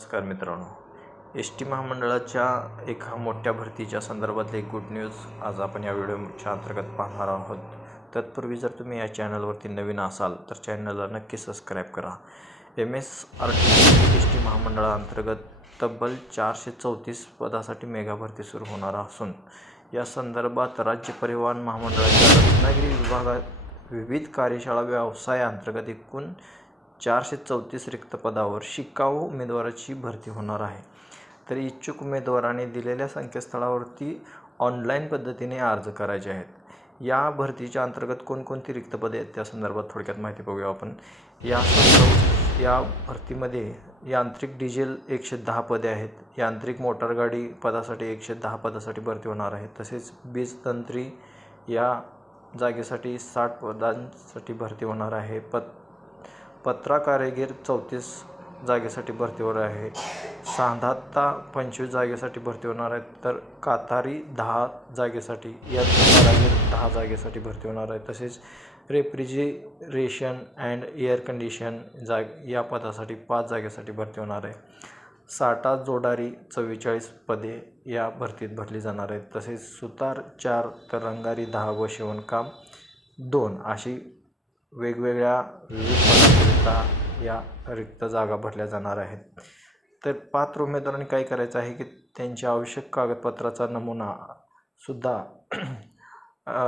नमस्कार मित्रांनो, S T महामंडळाच्या एका मोठ्या भरतीच्या संदर्भातले एक गुड न्यूज आज आपण या व्हिडिओच्या अंतर्गत पाहणार आहोत. तत्पूर्वी जर तुम्ही या चॅनलवरती नवीन असाल तर चॅनलला नक्की सबस्क्राईब करा. MSRTC एस टी महामंडळाअंतर्गत तब्बल 434 पदासाठी मेगा भरती सुरू होणार असून या संदर्भात राज्य परिवहन महामंडळाच्या रत्नागिरी विभागात विविध कार्यशाळा व्यवसायाअंतर्गत एकूण 434 रिक्त पदावर शिकाऊ उमेदवाराची भरती होणार आहे. तर इच्छुक उमेदवारांनी दिलेल्या संकेतस्थळावरती ऑनलाईन पद्धतीने अर्ज करायचे आहेत. या भरतीच्या अंतर्गत कोणकोणती रिक्त पदे आहेत त्या संदर्भात थोडक्यात माहिती बघूया आपण. या भरतीमध्ये यांत्रिक डिझेल 110 पदे आहेत. यांत्रिक मोटार गाडी पदासाठी 110 पदासाठी भरती होणार आहे. तसेच बीजतंत्री या जागेसाठी 60 पदांसाठी भरती होणार आहे. पत्रा कारागीर 34 जागेसाठी भरती होणार आहे. सांधाता 25 जागेसाठी भरती होणार आहे. तर कातारी 10 जागेसाठी, यंत्र कारागीर 10 जागेसाठी भरती होणार आहे. तसेच रेफ्रिजरेशन अँड एअर कंडिशन या पदासाठी 5 जागेसाठी भरती होणार आहे. साठा जोडारी 44 पदे या भरतीत भरली जाणार आहेत. तसेच सुतार 4 तर रंगारी 10 व शिवणकाम 2 अशी वेगवेगळ्या विविध पदांकरिता या रिक्त जागा भरल्या जाणार आहेत. तर पात्र उमेदवारांनी काय करायचं आहे की त्यांच्या आवश्यक कागदपत्राचा नमुना सुद्धा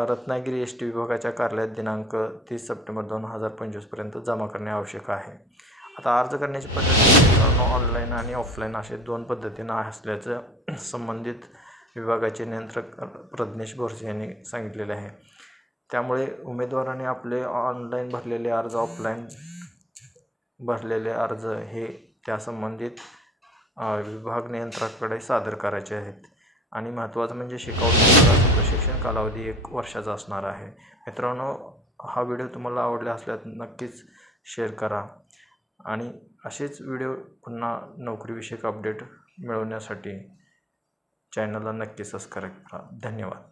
रत्नागिरी एस टी विभागाच्या कार्यालयात दिनांक 30 सप्टेंबर 2025 पर्यंत जमा करणे आवश्यक आहे. आता अर्ज करण्याची पद्धती ऑनलाईन आणि ऑफलाईन असे 2 पद्धतीनं असल्याचं संबंधित विभागाचे नियंत्रक प्रज्ञेश बोरसे यांनी सांगितलेले आहे. त्यामुळे उमेदवारांनी आपले ऑनलाईन भरलेले अर्ज, ऑफलाईन भरलेले अर्ज हे त्या संबंधित विभाग नियंत्रकाकडे सादर करायचे आहेत. आणि महत्त्वाचं म्हणजे शिकाऊ उमेदवाराचं प्रशिक्षण कालावधी 1 वर्षाचा असणार आहे. मित्रांनो, हा व्हिडिओ तुम्हाला आवडला असल्यास नक्कीच शेअर करा आणि असेच व्हिडिओ पुन्हा नोकरीविषयक अपडेट मिळवण्यासाठी चॅनलला नक्की सबस्क्राईब करा. धन्यवाद.